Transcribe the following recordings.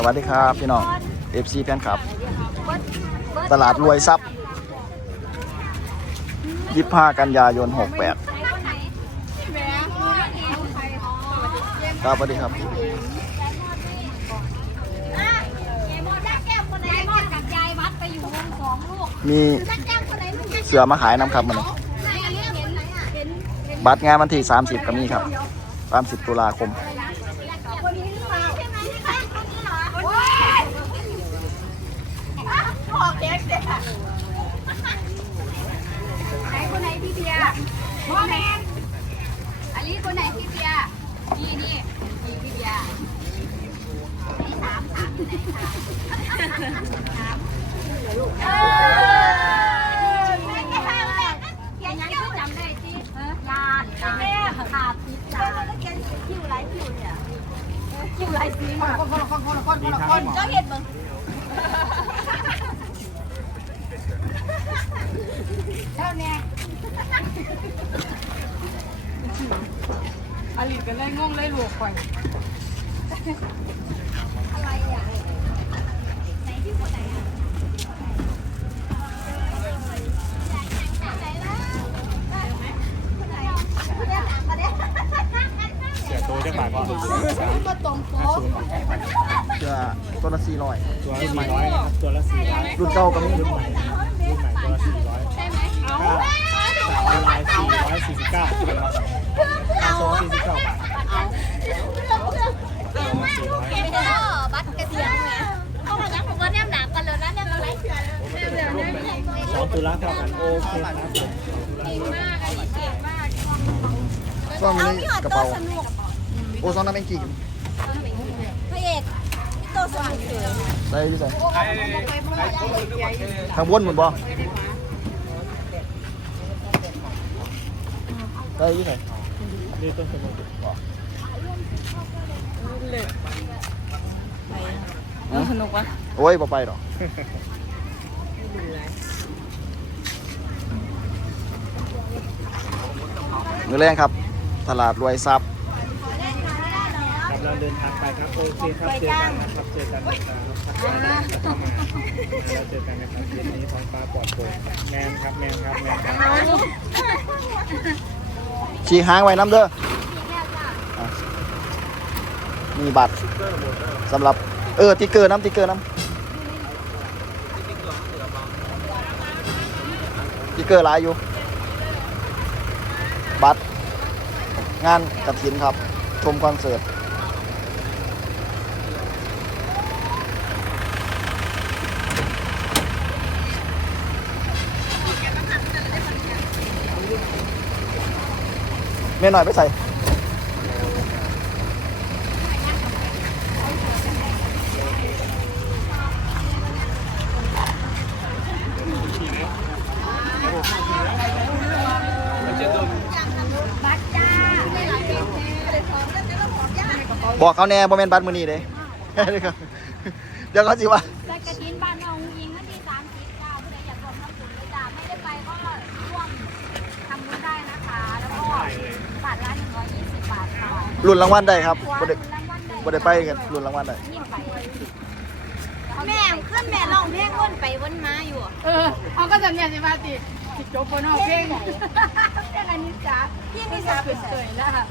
สวัสดีครับพี่น้อง FC แฟนคลับ ตลาดรวยทรัพย์25กันยายน 68 ครับสวัสดีครับ มีเสือมาขายน้ำครับมันบัตรงานวันที่ 30ก็มีครับ 30 ตุลาคม ไหนคนไหนพี่เบียร์พ่อแมนอันนี้คนไหนพี่เบียร์นี่นี่นี่พี่เบียร์นี่สามสามคนไหนสามสาม เออไม่ใช่ห้าแหละเขียนยังจำได้สิลาดลาขาดพิซซ่าคิวไรคิวเนี่ยคิวไรสีมาคนคนคนคนคนคนก็เห็นมึงเจ้าเนี่ยอลิกันเลยงงเลยลูกข่อยอะไรอะไหนที่คนไหนอะเสีย ตัวจักบาทก่อน ก็ตรงโป๊ะ เสื อตัวละ400ตัวละสี่ร้อยนะครับตัวละสี่ร้อยรุ่นเก่าก็มีรุ่นใหม่รุ่นใหม่ตัวละสี่ร้อยใช่ไหมเอาออนไลน์สี่ร้อยสี่สิบเก้าค่าซองสี่สิบเก้าบาทไม่ได้บัตรกระเทียมไงเขาบอกว่าผมว่าแนมหนากันเลยนะแนมอะไรแนมแบบนั้นสองตุลาเท่ากันโอเคครับเก่งมากอันนี้เก่งมากซ่อนอยู่ในกระเป๋าโอ้ซ่อนน้ำแมงกีพระเอก พี่โตสนุกเลยใส่ที่ใส่ทางบนหมดบ่ใส่ที่ใส่นี่ต้นสมุนสนุกปะโอ้ยบ่ไปหรอกมือแรงครับ ตลาดรวยทรัพย์ครับ เราเดินทางไปครับโอเคครับเจอกันนะครับเจอกันนะครับเข้ามาเราเจอกันนะครับเย็นนี้ท้องฟ้าปลอดโปร่งแมนครับแมนครับแมนครับฉีกหางไว้น้ำเด้ออะมีบัตรสำหรับเออติ๊กเกอร์น้ำติ๊กเกอร์น้ำติ๊กเกอร์หลายอยู่ บัตรงานกระถินครับ ชมคอนเสิร์ต เม่หน่อยไปใส่บอกเขาแน่บ่แม่นบัตรมือนี้เด้เดี๋ยวเขาสิว่า รุ่นรางวัลได้ครับบ่ได้รางวัลได้บ่ได้ไปกันรุ่นรางวัลได้ยิ่งไปแม่ขึ้นแม่ร้องเพลงวนไปวนมาอยู่เออเขาก็จะเนี่ยสิมาติติดโจ๊กคนนอกเพลงเพลงอันนี้จ้าพี่ไม่ไม่ทราทราบบเป็เป็นนเฉยแล้วค่ะ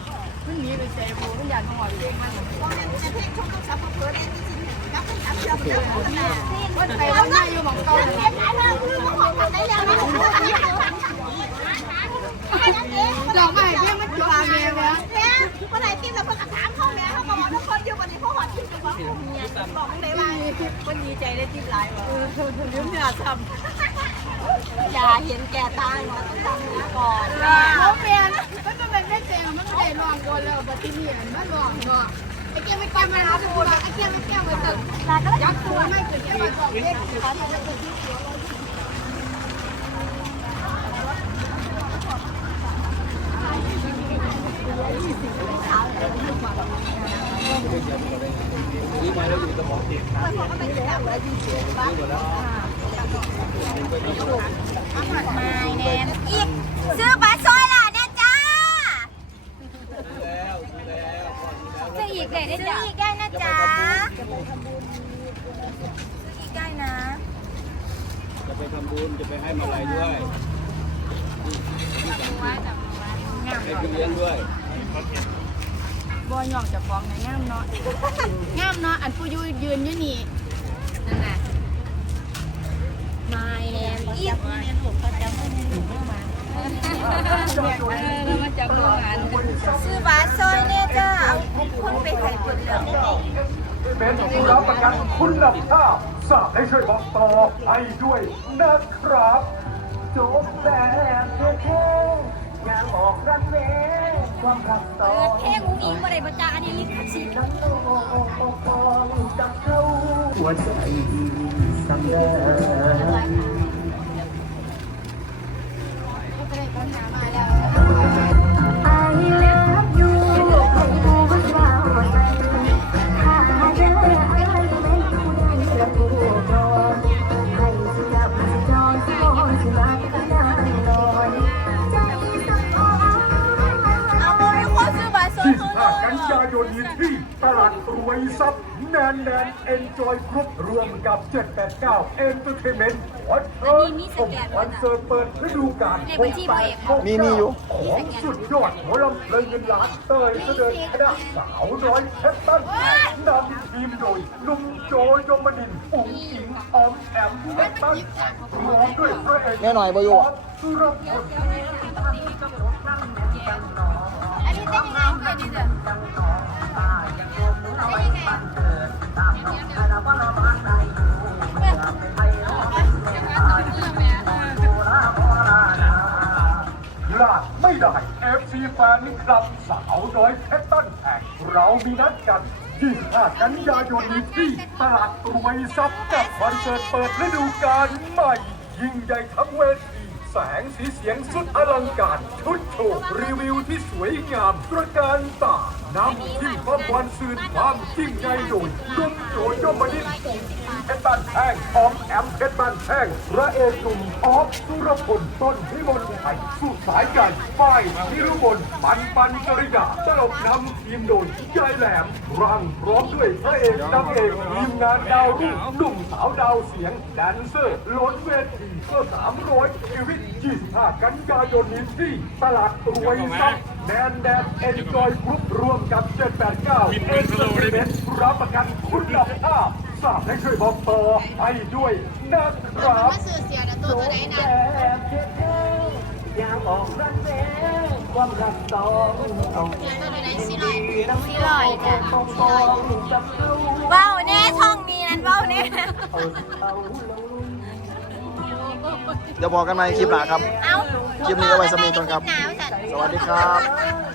มันหนีไปเฉยบูมันอยากมาหอดเพลงมากเลยมันไปวันหน้าอยู่หมองเก่าเพลงอะไรคือมันของทำได้แล้วนะ ดอกไม้เพลงมันจุฬาเมียเนี่ย แม่คนไหนกินแล้วคนถามเขาแม่เขาบอกว่าทุกคนอยู่วันนี้เขาหอดกินกับว่าเมียบอกได้ว่า คนดีใจได้ทิพย์หลายว่ะเออเธอเธอลืมเนี่ยทำอย่าเห็นแก่ตามันต้องทำก่อนเขาเปลี่ยนมันก็เป็นแม่เจมมันไม่ได้ลองโดนแล้วบัดนี้มันลองเนาะไอ้เกียไม่กล้ามารับกูละไอ้เกียไม่กล้ามาตึกยักษ์ตัวไม่เกิดแค่มาบอกเพลง ไม่แน่อีกซื้อบัตรซอยล่ะเนี่ยจ้าจะอีกเลย ได้ ซื้อ จ้ะ อีกได้นะจ๊ะซื้ออีกได้นะ จะไปทำบุญจะไปให้มาลัยด้วย ให้พี่เลี้ยงด้วยบ่ยองจะฟ้องนะงามเนาะงามเนาะอันผู้ยืนยืนอยู่นี่นั่นน่ะมาแอมอีกเรียนผมก็จะไม่ได้หนูมาเออแล้วมาจับมือกันซื้อบาทซอยเนี่ยจ้าเอาคนไปไข่คนเหลืองเป็นผู้รับประกันคุณภาพทราบให้ช่วยบอกต่อให้ด้วยนะครับโจ๊กแต่เท่ๆอยางออกรันเวย์ความรักต่อเพลงอุ้งอิงบ่ได้บ่จ้าอันนี้ลิขสิทธิ์น้ำโตฟองจับเข้าหัวใจสำเร็จายนนี้ที่ตลาดรวยทรัพย์แนนแนนเอ็นจอยกรุ๊ปรวมกับ 789เอ็นเตอร์เทนเมนต์ขอเชิญชมคอนเสิร์ตเปิดฤดูกาลมีมีอยู่ของสุดยอดหัวลำเพลินเงินล้านเตยเสด็จคณะสาวน้อยเพชรตั้นนำทีมโดยหนุ่มโจยมนินทร์อุ๋งอิงออมแอมเพชรตั้นพร้อมด้วยพระเอกแน่หน่อยบ่อยู่อะสุรพลอันนี้เต้นยังไงเพื่อนดีจ้ะ ไม่ได้ FC แฟนนี่ครับสาวน้อยเพชรตั้นแข่งเรามีนัดกัน25กันยายนนี้ที่ตลาดรวยซับกับคอนเสิร์ตเปิดฤดูกาลใหม่ ยิ่งใหญ่ทั้งเวทีแสงสีเสียงสุดอลังการ ชุดโชว์รีวิวที่สวยงามตระการตา นำที่ความวันสื่อความยิ่งใหญ่โดยรุ่มโจยมนิดปุ่มเพชรบ้านแท่งออมแอมเพชรบ้านแท่งพระเอกหนุ่มออฟสุรพลต้นพิมลไทยสุดสายใหญ่ฝ้ายนิรุบลปันปันจริยาตลกนำทีมโดยยายแหลมรังพร้อมด้วยพระเอกนางเอกทีมงานดาวรุ่งหนุ่มสาวดาวเสียงแดนเซอร์ล้นเวทีก็300ชีวิต25กันยายนนี้ที่ตลาดรวยทรัพย์ แดนแดนเอ็นจอยกรุ๊ปรวมกับ 789 เอ็นเตอร์เทนเมนต์รับประกันคุณภาพทราบให้ช่วยบอกต่อให้ด้วยนะครับมาซื้อเสียเดี๋ยวตัวตัวไหนนะอยากออกรักแท้ความรักต้องเอาเสียตัวไหนสี่ร้อยสี่ร้อยจ้ะต้องว้าวแน่ท่องนี้นั้นว้าวแน่เดี๋ยวพอกกันใหม่คลิปหน้าครับ คลิปนี้เอาไว้สำหรับนี้ก่อนครับ วัสวัสดีครับ